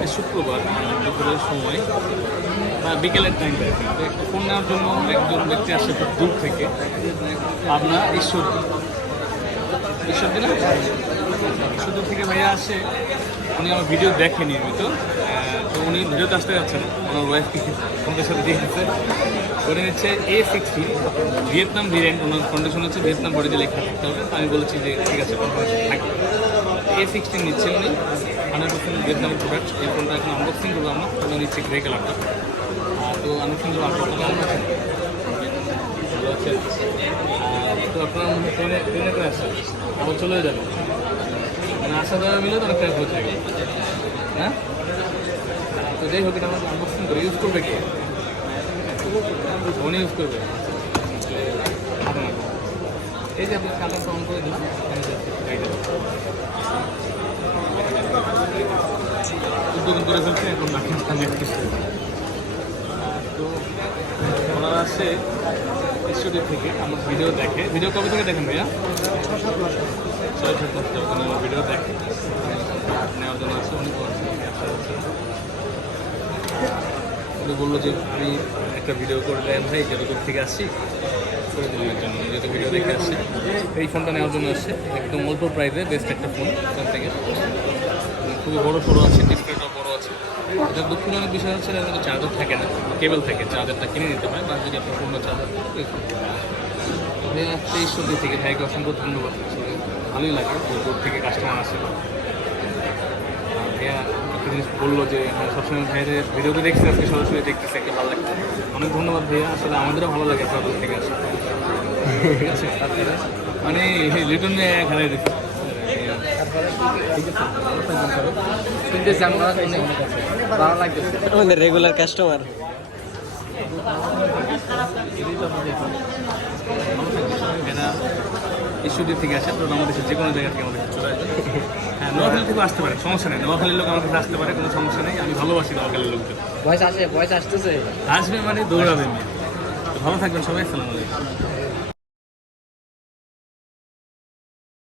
আজকে শুক্রবার আহ, দুপুরের সময় বা বিকেলের তো একটা ফোন নেওয়ার জন্য একজন ব্যক্তি আসছে খুব দূর থেকে। পাবনা ঈশ্বর ঈশ্বর দিন ঈশ্বর থেকে ভাইয়া আসে। উনি আমার ভিডিও দেখে নিয়মিত। তো উনি ভিডিওতে আসতে যাচ্ছেন ওনার ওয়াইফকে সাথে দিয়ে দিচ্ছে উনি হচ্ছে এ সিক্সটি ভিয়েতনাম ভেরিয়েন্ট ওনার কন্ডিশন হচ্ছে ভিয়েতনাম বডিতে লেখা থাকতে হবে। আমি বলেছি যে ঠিক আছে এ সিক্সটিন নিচ্ছে উনি হান্ড্রেড পার্সেন্ট ভিয়েতনামের প্রোডাক্ট এই ফোনটা এখন আনবক্সিং করব আমরা। উনি নিচ্ছে গ্রে কালারটা তো আনবক্সিং করব আপনার কেমন আছেন তো আপনার ট্রেনে ট্রেনে করে আসছেন আবার চলে যাবেন মানে আসা যাওয়া মিলে তো অনেক টাকা খরচ হয়ে? গেল হ্যাঁ তো যাই হোক, এটা আমাকে আনবক্সিং করে ইউজ করবে কে? ফোনে ইউজ করবে। এই যে আপনি কালার কম করে দিন উদ্বোধন করে ফেলছে এখন বাকি আমি তো ওনারা আসছে স্টুডিও থেকে আমার ভিডিও দেখে। ভিডিও কবে থেকে দেখেন ভাইয়া? ছয় সাত মাস ওখানে আমার ভিডিও দেখে। নেওয়ার জন্য আসছে উনি উনি বলল যে, আমি একটা ভিডিও করে দেন ভাই, যেরকম থেকে আসছি করে দিলাম জন্য যেহেতু ভিডিও দেখে আসছে এই ফোনটা নেওয়ার জন্য আসছে একদম অল্প প্রাইসে বেস্ট একটা ফোন থেকে। খুবই বড় সড়ো আছে ডিসপ্লেটাও বড় আছে। এটা দুঃখজনক বিষয় হচ্ছে এর মধ্যে চার্জার থাকে না কেবল থাকে চার্জারটা কিনে নিতে হয় বা যদি আপনার পূর্ণ চার্জার তেইশ চব্বিশ থেকে ভাইকে অসংখ্য ধন্যবাদ। ভালোই লাগে, দূর থেকে কাস্টমার আসে। ভাইয়া জিনিস বলল যে হ্যাঁ সবসময় ভাইয়ের ভিডিওতে দেখছি, আজকে সরাসরি দেখতেছে, একটা ভালো লাগছে। অনেক ধন্যবাদ ভাইয়া, আসলে আমাদেরও ভালো লাগে আপনার দূর থেকে আসে। ঠিক আছে মানে রিটার্ন খেলাই দেখি শুনতেছি আমরা অনেক ভালো লাগতেছে আমাদের রেগুলার কাস্টমার ইস্যুদের থেকে আসে তো আমাদের দেশের যে কোনো জায়গা থেকে আমাদের চলে আসবে। হ্যাঁ নোয়াখালী আসতে পারে সমস্যা নেই। নোয়াখালীর লোক আমার কাছে আসতে পারে কোনো সমস্যা নেই। আমি ভালোবাসি নোয়াখালীর লোকজন। বয়স আসে বয়স আসতেছে। আসবে মানে দৌড়াবে ভালো থাকবেন সবাই আসসালামু আলাইকুম।